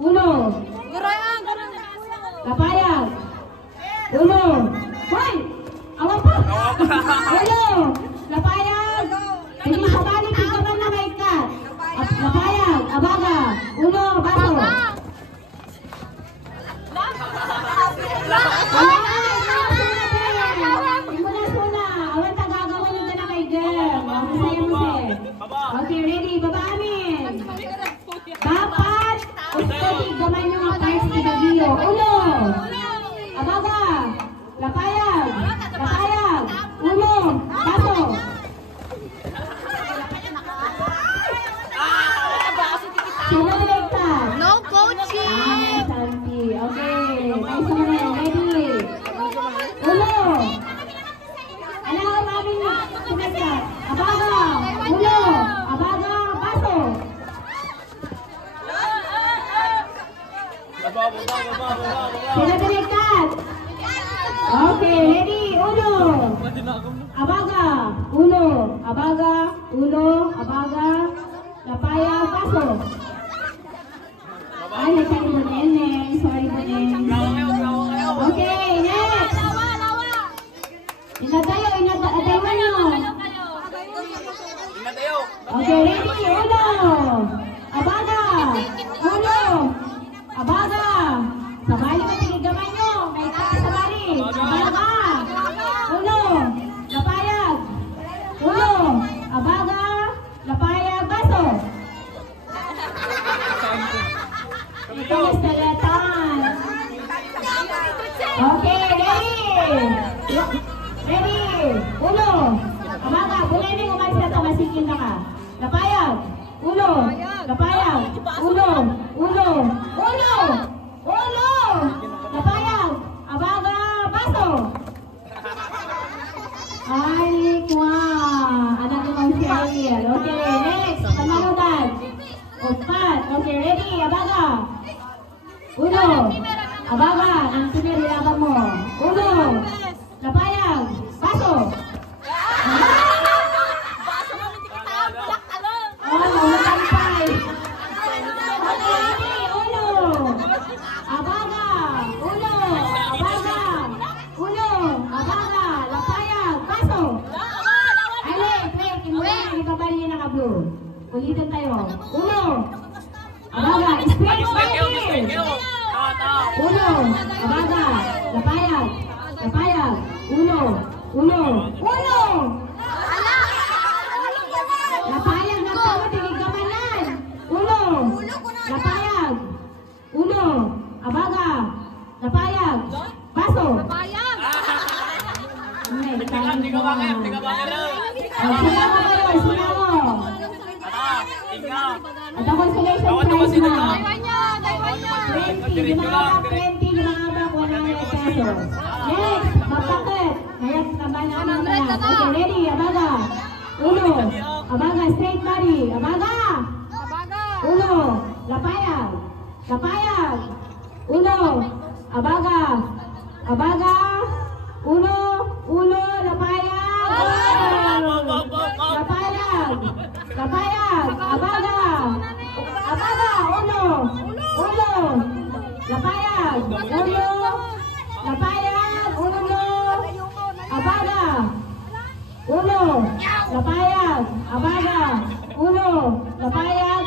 Uno. Lapayag. Uno. Hoy! Awan pa! Uno. Lapayag. Hindi sa bali, tigaman na may kat. Lapayag. Abaga. Uno. Baso. Okay, ready? Babaamin. Dapat ustotig gamay nyo ang parts ni Bagio. Uno. Abaga. Lapayag. Lapayag. Uno. Baso. Sino direkta? No coaching. Santi. Okay. Nice one. Ready? Uno. Ano ang aming direkta? Abaga. Uno. Abaga. Baso. Sino direkta? Okay. Ready? Uno. Abaga. Uno. Abaga. Uno. Abaga. Lapayag. Baso. Ay, nagsabi mo Neneng. Sorry mo Neneng. Okay, next. Inatayo mo nyo. Okay, ready? Uno. Abaga. Uno. Abaga. Sabali mo, tinigamay nyo. May taka sabali. Abaga. Uno. Lapayag. Uno. Abaga. Lapayag. Baso. Ito salatan. Okay, ready? Ready? Uno. Abaga, bulay na yung umalis na ito, masikin na ka. Lapayag. Uno. Lapayag. Uno. Uno. Uno. Uno. Lapayag. Abaga. Baso. Ay, kwa. Anak ko mang siya. Okay, next. Panalutan. Opat. Okay, ready? Abaga. Uno. Abaga. Ang sinirilaban mo. Uno. Lapayag. Baso. Oh, matampay. Okay, ready? Uno. Abaga. Uno. Abaga. Uno. Abaga. Lapayag. Baso. Ay, wait. Kimura. Ibabali na ka-blue. Ulitin tayo. Uno. Abaga. Straight mo kayo. Uno. Abaga. Lapayag. Lapayag. Uno. Uno. Uno. Lapayag na tama. Tinigamanan. Uno. Lapayag. Uno. Abaga. Lapayag. Baso. Sinawa kayo. Sinawa. At ang consolation prize na 20, lumabak 100 pesos. Next, mapakit. Kaya tambay namin na. Okay, ready? Abaga. Uno. Abaga, straight body. Abaga. Uno. Lapayag. Lapayag. Uno. Abaga. Abaga. Uno. Uno. Lapayag. Lapayag. Lapayag. Abaga. Abaga. Uno. Uno. Lapayag. Uno. Lapayag. Uno. Abaga. Uno. Lapayag. Abaga. Uno. Lapayag.